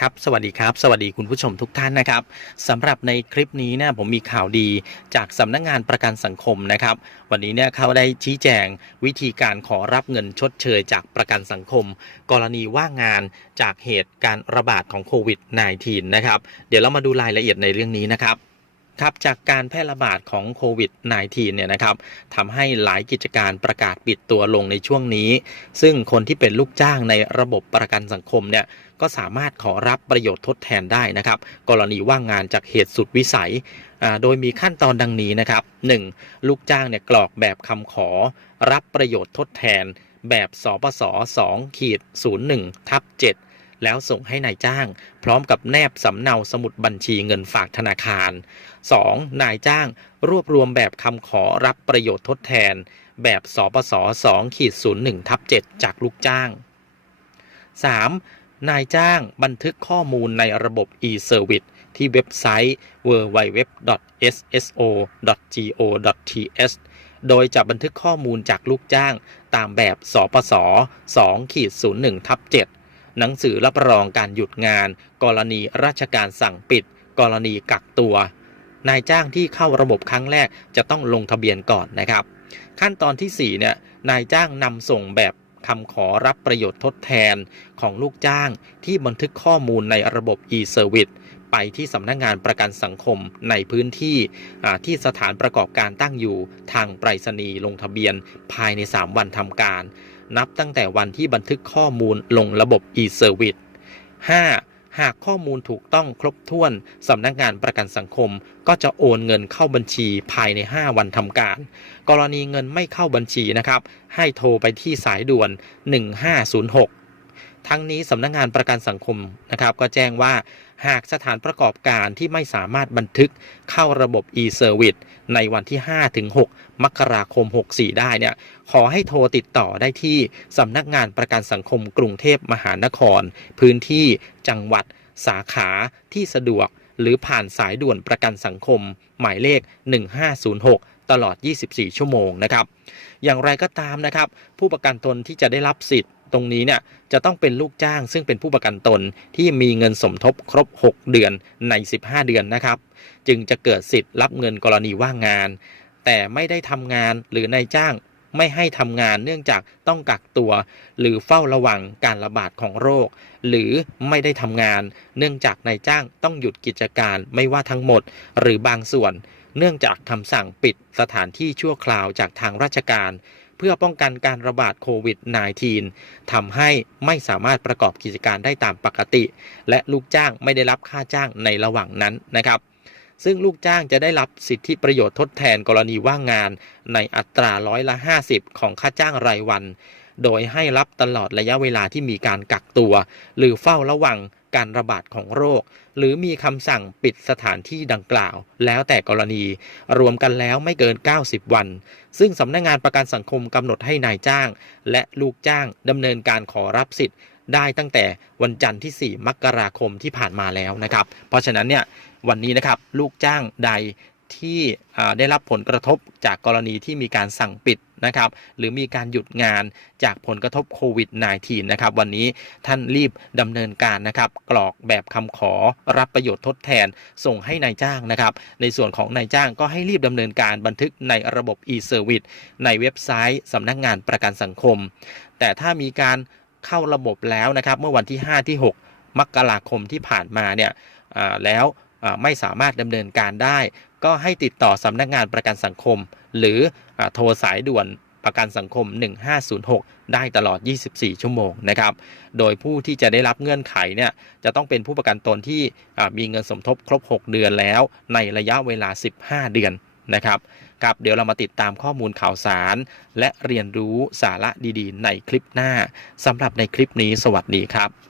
ครับสวัสดีครับ สวัสดีคุณผู้ชมทุกท่านนะครับสำหรับในคลิปนี้เนี่ยผมมีข่าวดีจากสำนักงานประกันสังคมนะครับ วันนี้เนี่ยเขาได้ชี้แจงวิธีการขอรับเงินชดเชยจากประกันสังคม กรณีว่างงานจากเหตุการระบาดของโควิด -19 นะครับ เดี๋ยวเรามาดูรายละเอียดในเรื่องนี้นะครับ ครับจากการแพร่ระบาดของโควิด -19 เนี่ยนะครับทำให้หลายกิจการประกาศปิดตัวลงในช่วงนี้ ซึ่งคนที่เป็นลูกจ้างในระบบประกันสังคมเนี่ยก็สามารถขอรับประโยชน์ทดแทนได้นะครับ กรณีว่างงานจากเหตุสุดวิสัย โดยมีขั้นตอนดังนี้นะครับ 1. ลูกจ้างเนี่ยกรอกแบบคำขอ รับประโยชน์ทดแทน แบบสปส2ขีด01ทับ7 แล้วส่งให้นายจ้าง พร้อมกับแนบสำเนาสมุดบัญชีเงินฝากธนาคาร 2. นายจ้างรวบรวมแบบคำขอรับประโยชน์ทดแทน แบบสปส2ขีด01ทับ7จากลูกจ้าง 3. นายจ้างบันทึกข้อมูลในระบบ e-service ที่เว็บไซต์ www.sso.go.th โดยจะบันทึกข้อมูลจากลูกจ้างตามแบบสปส2ขีด01ทับ7 หนังสือรับรองการหยุดงาน กรณีราชการสั่งปิด กรณีกักตัว นายจ้างที่เข้าระบบครั้งแรกจะต้องลงทะเบียนก่อนนะครับ ขั้นตอนที่4เนี่ยนายจ้างนำส่งแบบคำขอรับประโยชน์ทดแทนของลูกจ้างที่บันทึกข้อมูลในระบบ e-service ไปที่สำนักงานประกันสังคมในพื้นที่ที่สถานประกอบการตั้งอยู่ทางไปรษณีย์ลงทะเบียนภายใน 3 วันทำการ นับตั้งแต่วันที่บันทึกข้อมูลลงระบบ e-service 5. หากข้อมูลถูกต้องครบถ้วนสำนักงานประกันสังคม ก็จะโอนเงินเข้าบัญชีภายใน 5 วันทำการ กรณีเงินไม่เข้าบัญชีนะครับ ให้โทรไปที่สายด่วน 1506 ทั้งนี้สำนักงานประกันสังคมนะครับ ก็แจ้งว่าหากสถานประกอบการที่ไม่สามารถบันทึกเข้าระบบ e-service ในวันที่ 5-6 มกราคม 64 ได้เนี่ย ขอให้โทรติดต่อได้ที่สำนักงานประกันสังคมกรุงเทพมหานคร พื้นที่จังหวัด สาขาที่สะดวก หรือผ่านสายด่วนประกันสังคม หมายเลข 1506ตลอด 24 ชั่วโมงนะครับ อย่างไรก็ตามนะครับ ผู้ประกันตนที่จะได้รับสิทธิ์ ตรงนี้เนี่ยจะต้องเป็นลูกจ้าง ซึ่งเป็นผู้ประกันตนที่มีเงินสมทบครบ 6 เดือนใน 15 เดือนนะครับ จึงจะเกิดสิทธิ์รับเงินกรณีว่างงาน แต่ไม่ได้ทำงานหรือนายจ้างไม่ให้ทำงานเนื่องจากต้องกักตัว หรือเฝ้าระวังการระบาดของโรค หรือไม่ได้ทำงาน เนื่องจากนายจ้างต้องหยุดกิจการไม่ว่าทั้งหมด หรือบางส่วน เนื่องจากคำสั่งปิดสถานที่ชั่วคราวจากทางราชการ เพื่อป้องกันการระบาดโควิด -19 ทำให้ไม่สามารถประกอบกิจการได้ตามปกติ และลูกจ้างไม่ได้รับค่าจ้างในระหว่างนั้นนะครับซึ่งลูกจ้างจะได้รับสิทธิประโยชน์ทดแทนกรณีว่างงาน ในอัตราร้อยละ 50 ของค่าจ้างรายวัน โดยให้รับตลอดระยะเวลาที่มีการกักตัว หรือเฝ้าระวัง การระบาดของโรค หรือมีคำสั่งปิดสถานที่ดังกล่าว แล้วแต่กรณี รวมกันแล้วไม่เกิน 90 วัน ซึ่งสำนักงานประกันสังคมกำหนดให้นายจ้าง และลูกจ้างดำเนินการขอรับสิทธิ์ ได้ตั้งแต่วันจันทร์ที่ 4 มกราคมที่ผ่านมาแล้วนะครับ เพราะฉะนั้นเนี่ยวันนี้นะครับลูกจ้างใด ที่ได้รับผลกระทบจากกรณีที่มีการสั่งปิดนะครับหรือมีการหยุดงานจากผลกระทบโควิด -19 นะครับวันนี้ท่านรีบดำเนินการนะครับกรอกแบบคำขอรับประโยชน์ทดแทนส่งให้นายจ้างนะครับในส่วนของนายจ้างก็ให้รีบดำเนินการบันทึกในระบบ e-service ในเว็บไซต์สำนักงานประกันสังคม แต่ถ้ามีการเข้าระบบแล้วนะครับเมื่อวันที่ 5 ที่ 6 มกราคมที่ผ่านมาเนี่ยแล้ว ไม่สามารถดำเนินการได้ ก็ให้ติดต่อสำนักงานประกันสังคม หรืออโทรสายด่วนประกันสังคม 1506 ได้ตลอด 24 ชั่วโมงนะครับ โดยผู้ที่จะได้รับเงื่อนไขเนี่ยจะต้องเป็นผู้ประกันตนที่มีเงินสมทบครบ 6 เดือนแล้ว ในระยะเวลา 15 เดือนนะครับครับเดี๋ยวเรามาติดตามข้อมูลข่าวสาร และเรียนรู้สาระดีๆ ในคลิปหน้าสำหรับในคลิปนี้สวัสดีครับ